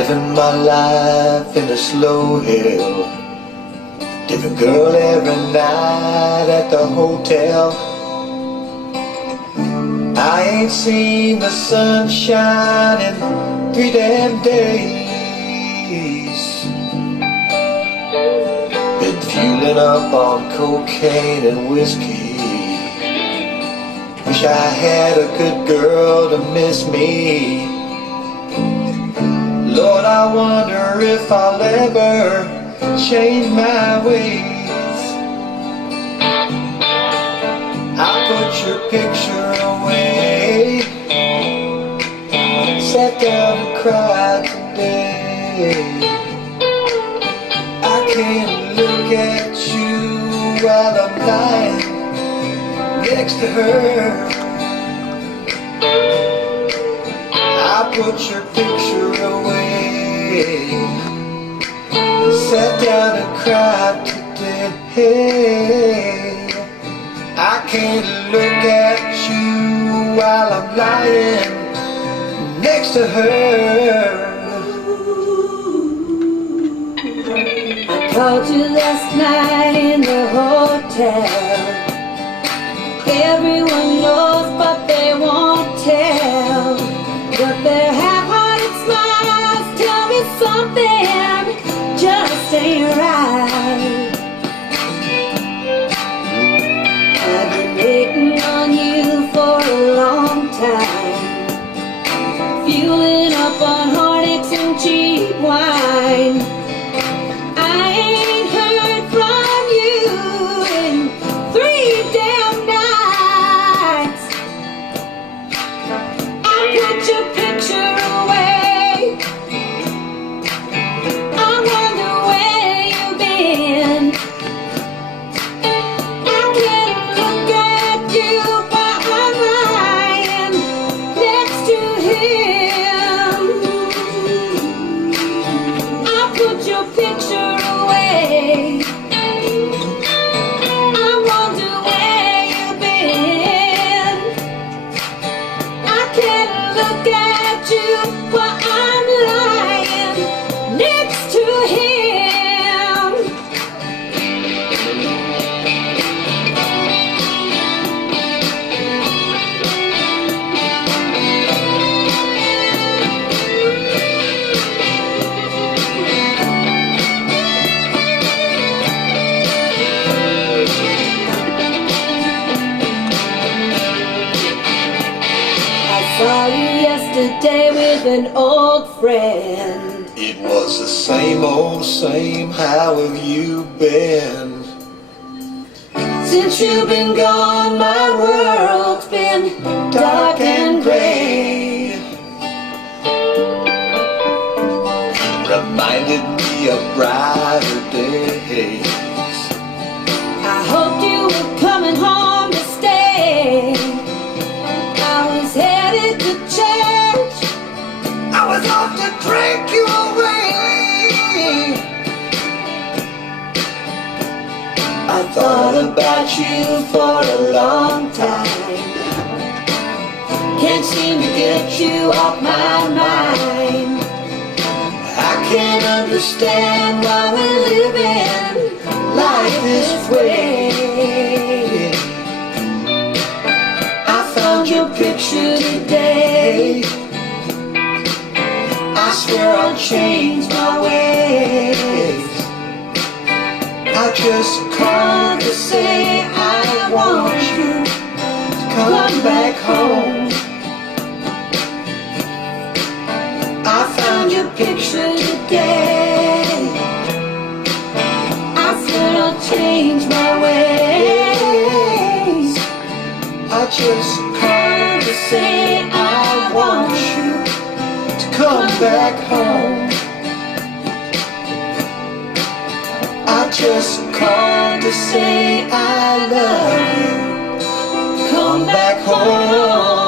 Living my life in a slow hill, different girl every night at the hotel. I ain't seen the sunshine in 3 damn days. Been fueling up on cocaine and whiskey. Wish I had a good girl to miss me. Lord, I wonder if I'll ever change my ways. I put your picture away, sat down and cried today. I can't look at you while I'm lying next to her. I put your picture away, sat down and cried today. I can't look at you while I'm lying next to her. I called you last night in the hotel. Everyone knows but they won't tell. But their half-hearted smiles tell me something just ain't right. I've been waiting on you for a long time, fueling up on heartaches and cheap wine. I ain't heard from you in 3 damn nights. I put your picture away, I wonder where you've been. I can't look at you while I'm lying next to him. I put your picture away, I wonder where you've been. I can't look at you while I'm lying next to him. I saw you yesterday with an old friend. It was the same old same, how have you been? Since you've been gone, my world's been dark and gray. Reminded me of brighter days. I hoped you were coming home to stay. I was headed to church, I was off to drink you away. I thought about you for a long time. Can't seem to get you off my mind. I can't understand why we're living life this way. I found your picture today, I swear I'll change my ways. I just called to say I want you to come back home. I found your picture today, I swear I'll change my ways. I just called to say I want you to come back home. I just called to say I love you. Come back home.